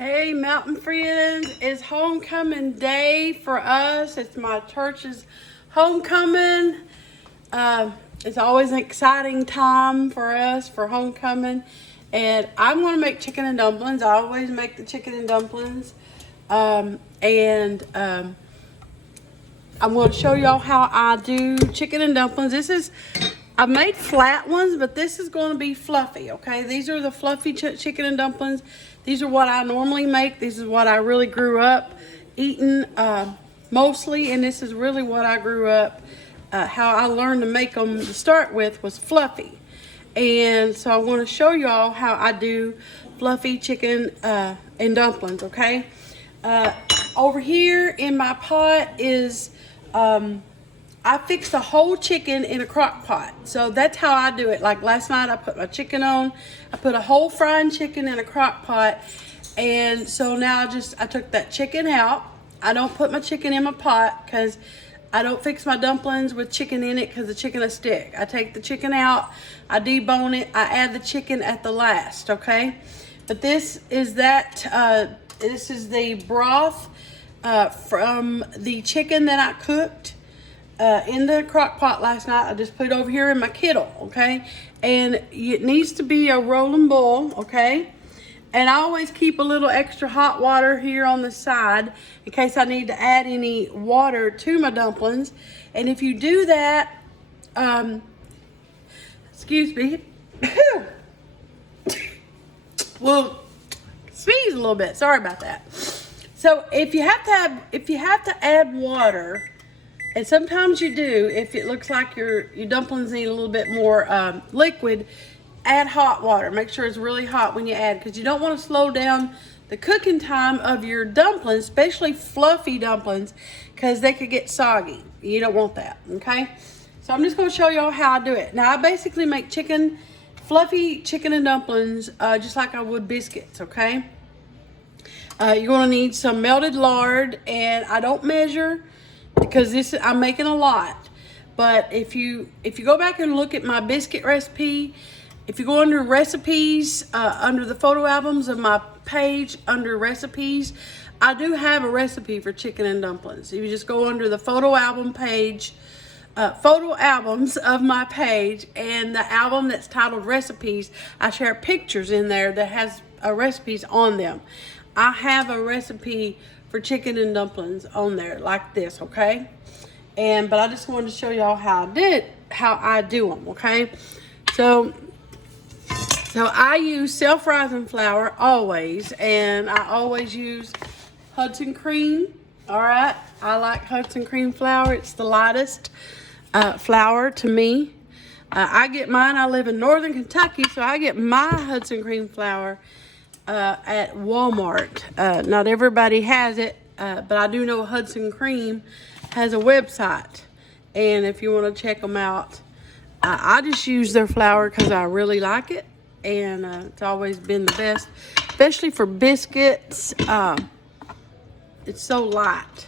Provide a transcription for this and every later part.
Hey, mountain friends, it's homecoming day for us. It's my church's homecoming. It's always an exciting time for us for homecoming. And I'm going to make chicken and dumplings. I always make the chicken and dumplings. I'm going to show y'all how I do chicken and dumplings. I've made flat ones, but this is going to be fluffy, okay? These are the fluffy chicken and dumplings. These are what I normally make. This is what I really grew up eating mostly, and this is really what I grew up, how I learned to make them to start with was fluffy. And so I want to show y'all how I do fluffy chicken and dumplings, okay? Over here in my pot is... I fixed the whole chicken in a crock pot. So that's how I do it. Like last night I put my chicken on. I put a whole frying chicken in a crock pot. And so now I took that chicken out. I don't put my chicken in my pot because I don't fix my dumplings with chicken in it because the chicken will stick. I take the chicken out. I debone it. I add the chicken at the last, okay? But this is the broth from the chicken that I cooked in the crock pot last night. I just put it over here in my kettle, okay? And it needs to be a rolling boil, okay? And I always keep a little extra hot water here on the side in case I need to add any water to my dumplings. And if you do that, excuse me, well, sneeze a little bit. Sorry about that. So if you have to add water, and sometimes you do, if it looks like your dumplings need a little bit more liquid, add hot water. Make sure it's really hot when you add, because you don't want to slow down the cooking time of your dumplings, especially fluffy dumplings, because they could get soggy. You don't want that, okay? So I'm just going to show y'all how I do it. Now I basically make fluffy chicken and dumplings just like I would biscuits, okay? You're going to need some melted lard, and I don't measure because I'm making a lot. But if you go back and look at my biscuit recipe, if you go under recipes, under the photo albums of my page, under recipes, I do have a recipe for chicken and dumplings. If you just go under the photo album page, photo albums of my page, and the album that's titled recipes, I share pictures in there that has recipes on them. I have a recipe for chicken and dumplings on there like this, okay? But I just wanted to show y'all how I do them, okay? So I use self-rising flour always, and I always use Hudson cream. All right, I like Hudson cream flour. It's the lightest flour to me. I get mine. I live in northern Kentucky, so I get my Hudson cream flour at Walmart. Not everybody has it, but I do know Hudson Cream has a website, and if you want to check them out, I just use their flour because I really like it, and it's always been the best, especially for biscuits. It's so light.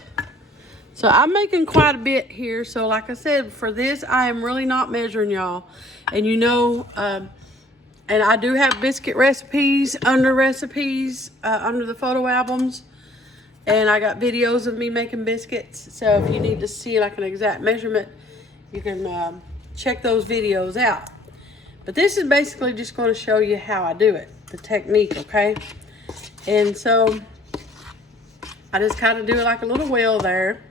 So I'm making quite a bit here. So like I said, for this, I am really not measuring, y'all. And and I do have biscuit recipes under under the photo albums. And I got videos of me making biscuits. So if you need to see like an exact measurement, you can check those videos out. But this is basically just going to show you how I do it, the technique, okay? And so I just kind of do it like a little wheel there.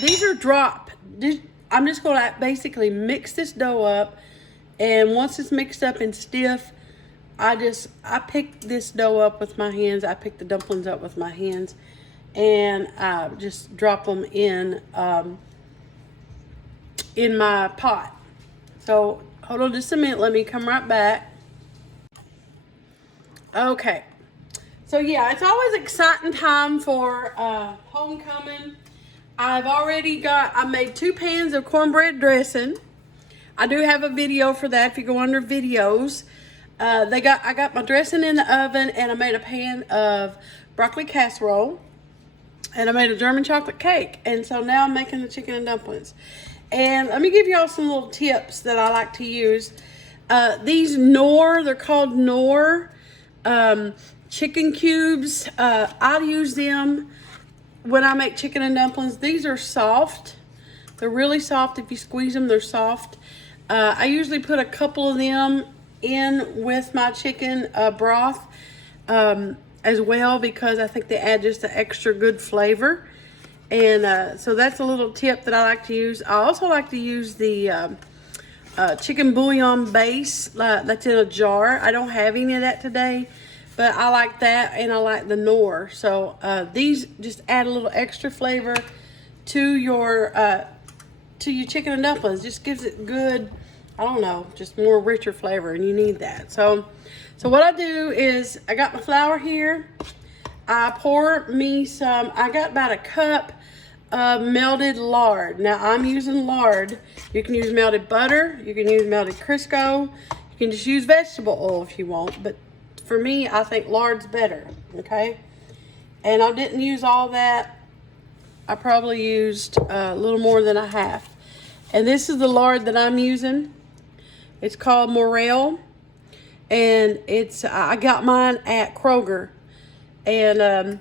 These are I'm just going to basically mix this dough up. And once it's mixed up and stiff, I pick this dough up with my hands. I pick the dumplings up with my hands, and I just drop them in my pot. So hold on just a minute. Let me come right back. Okay. So yeah, it's always an exciting time for homecoming. I made 2 pans of cornbread dressing. I do have a video for that if you go under videos. I got my dressing in the oven, and I made a pan of broccoli casserole, and I made a German chocolate cake. And so now I'm making the chicken and dumplings. And let me give y'all some little tips that I like to use. These Knorr, they're called Knorr. chicken cubes. I use them when I make chicken and dumplings. These are soft. They're really soft. If you squeeze them, they're soft. I usually put a couple of them in with my chicken broth as well, because I think they add just an extra good flavor. And so that's a little tip that I like to use. I also like to use the chicken bouillon base that's in a jar. I don't have any of that today, but I like that, and I like the Knorr. So these just add a little extra flavor to your chicken and dumplings. Just gives it good, I don't know, just more richer flavor, and you need that. So what I do is I got my flour here. I pour me some, I got about a cup of melted lard. Now I'm using lard. You can use melted butter. You can use melted Crisco. You can just use vegetable oil if you want. But for me, I think lard's better, okay? And I didn't use all that. I probably used a little more than a half. And this is the lard that I'm using. It's called Morel. And it's, I got mine at Kroger. And,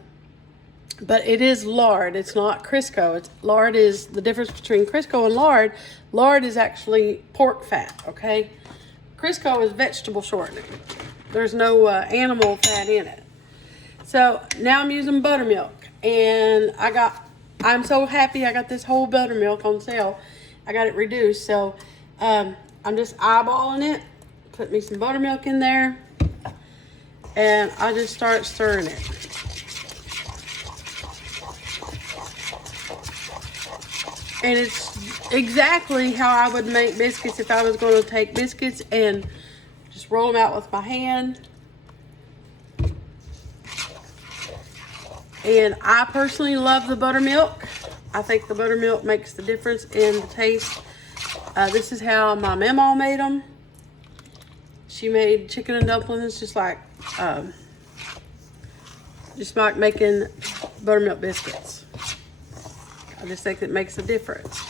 but it is lard. It's not Crisco. Lard is the difference between Crisco and lard. Lard is actually pork fat, okay? Crisco is vegetable shortening. There's no animal fat in it. So now I'm using buttermilk, and I'm so happy I got this whole buttermilk on sale. I got it reduced, so I'm just eyeballing it. Put me some buttermilk in there, and I just start stirring it. And it's exactly how I would make biscuits if I was going to take biscuits and just roll them out with my hand. And I personally love the buttermilk. I think the buttermilk makes the difference in the taste. This is how my mama made them. She made chicken and dumplings just like making buttermilk biscuits. I just think it makes a difference.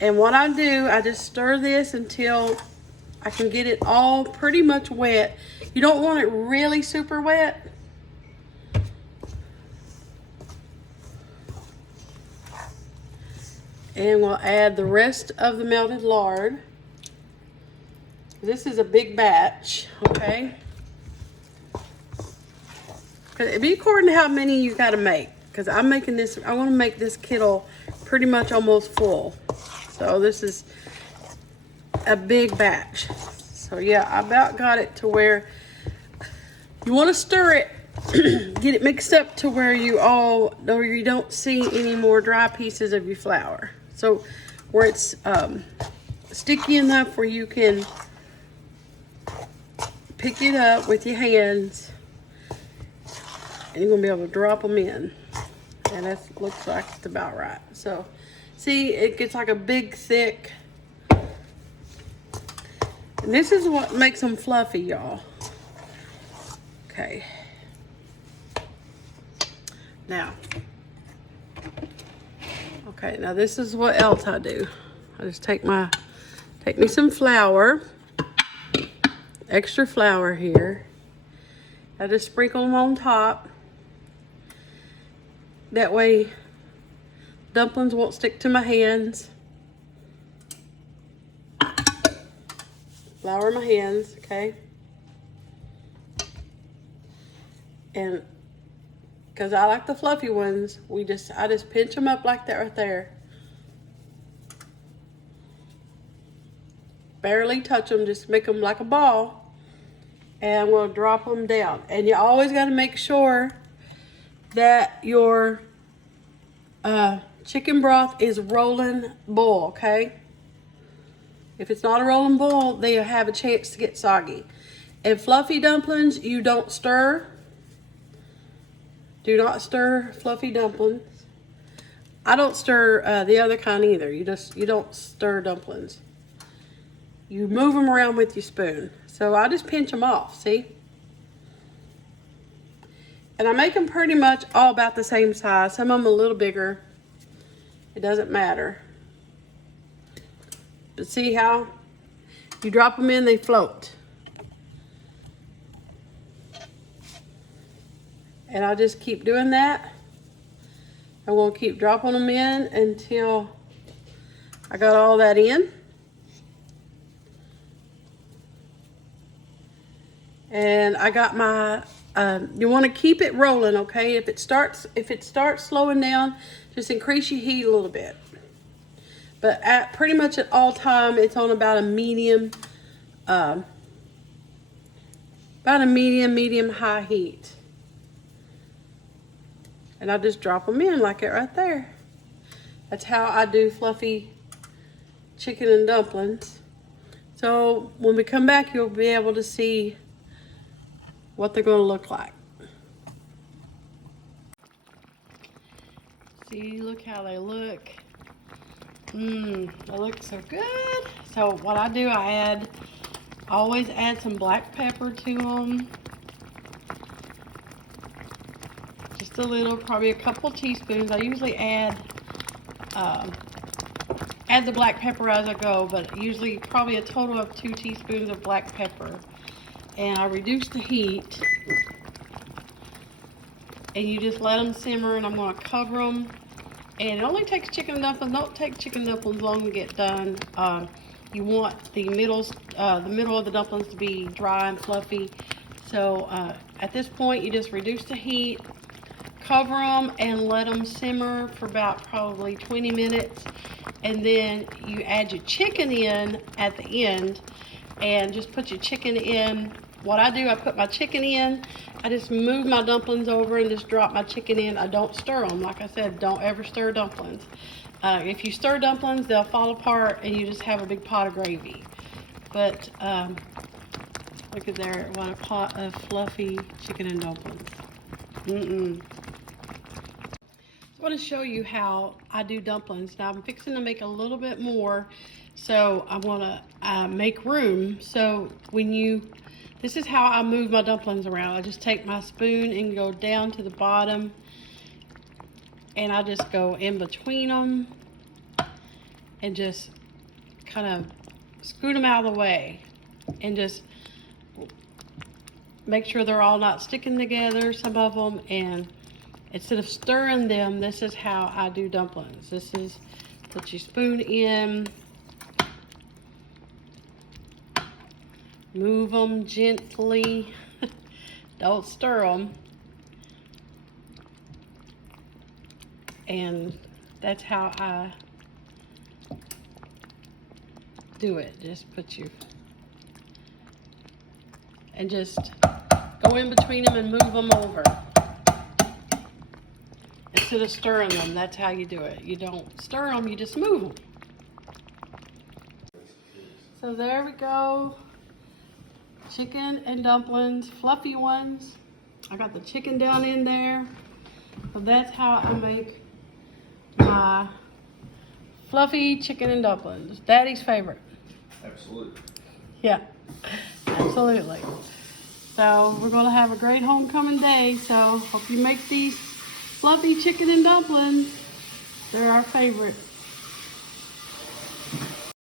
And what I do, I just stir this until I can get it all pretty much wet. You don't want it really super wet. And we'll add the rest of the melted lard. This is a big batch, okay? It'd be according to how many you gotta make. Because I'm making this, I want to make this kettle pretty much almost full. So this is a big batch. So yeah, I about got it to where you want to stir it, get it mixed up to where you don't see any more dry pieces of your flour. So where it's sticky enough where you can pick it up with your hands, and you're gonna be able to drop them in. And that looks like it's about right. So, see, it gets like a big, thick. And this is what makes them fluffy, y'all. Okay. Now. Okay, now this is what else I do. I just take me some flour. Extra flour here. I just sprinkle them on top. That way, dumplings won't stick to my hands. Flour my hands, okay? And because I like the fluffy ones, I just pinch them up like that right there. Barely touch them, just make them like a ball. And I'm gonna drop them down. And you always gotta make sure that your chicken broth is rolling boil, okay? If it's not a rolling boil, they have a chance to get soggy. And fluffy dumplings, you don't stir. Do not stir fluffy dumplings. I don't stir the other kind either. You don't stir dumplings. You move them around with your spoon. So I just pinch them off, see? And I make them pretty much all about the same size. Some of them a little bigger. It doesn't matter. But see how you drop them in, they float. And I'll just keep doing that. I'm going to keep dropping them in until I got all that in. And I got my, you want to keep it rolling, okay? If it starts slowing down, just increase your heat a little bit. But at pretty much at all time, it's on about a medium high heat. And I just drop them in like it right there. That's how I do fluffy chicken and dumplings. So when we come back, you'll be able to see what they're going to look like. See, look how they look. They look so good. So what I do, I always add some black pepper to them. Just a little, probably a couple teaspoons. I usually add the black pepper as I go, but usually probably a total of 2 teaspoons of black pepper. And I reduce the heat. And you just let them simmer, and I'm going to cover them. And it only takes chicken and dumplings. Don't take chicken dumplings long to get done. You want the middle of the dumplings to be dry and fluffy. So at this point, you just reduce the heat, cover them, and let them simmer for about probably 20 minutes. And then you add your chicken in at the end, and just put your chicken in. What I do, I put my chicken in. I just move my dumplings over and just drop my chicken in. I don't stir them. Like I said, don't ever stir dumplings. If you stir dumplings, they'll fall apart and you just have a big pot of gravy. But look at there, what a pot of fluffy chicken and dumplings. I want to show you how I do dumplings. Now I'm fixing to make a little bit more, so I want to make room. So this is how I move my dumplings around. I just take my spoon and go down to the bottom, and I just go in between them and just kind of scoot them out of the way and just make sure they're all not sticking together, some of them. And instead of stirring them, this is how I do dumplings. This is, put your spoon in, move them gently, don't stir them, and that's how I do it. Just put you, and just go in between them and move them over. Instead of stirring them, that's how you do it. You don't stir them, you just move them. So there we go. Chicken and dumplings, fluffy ones. I got the chicken down in there. So that's how I make my fluffy chicken and dumplings. Daddy's favorite. Absolutely. Yeah, absolutely. So we're gonna have a great homecoming day. So hope you make these fluffy chicken and dumplings. They're our favorite.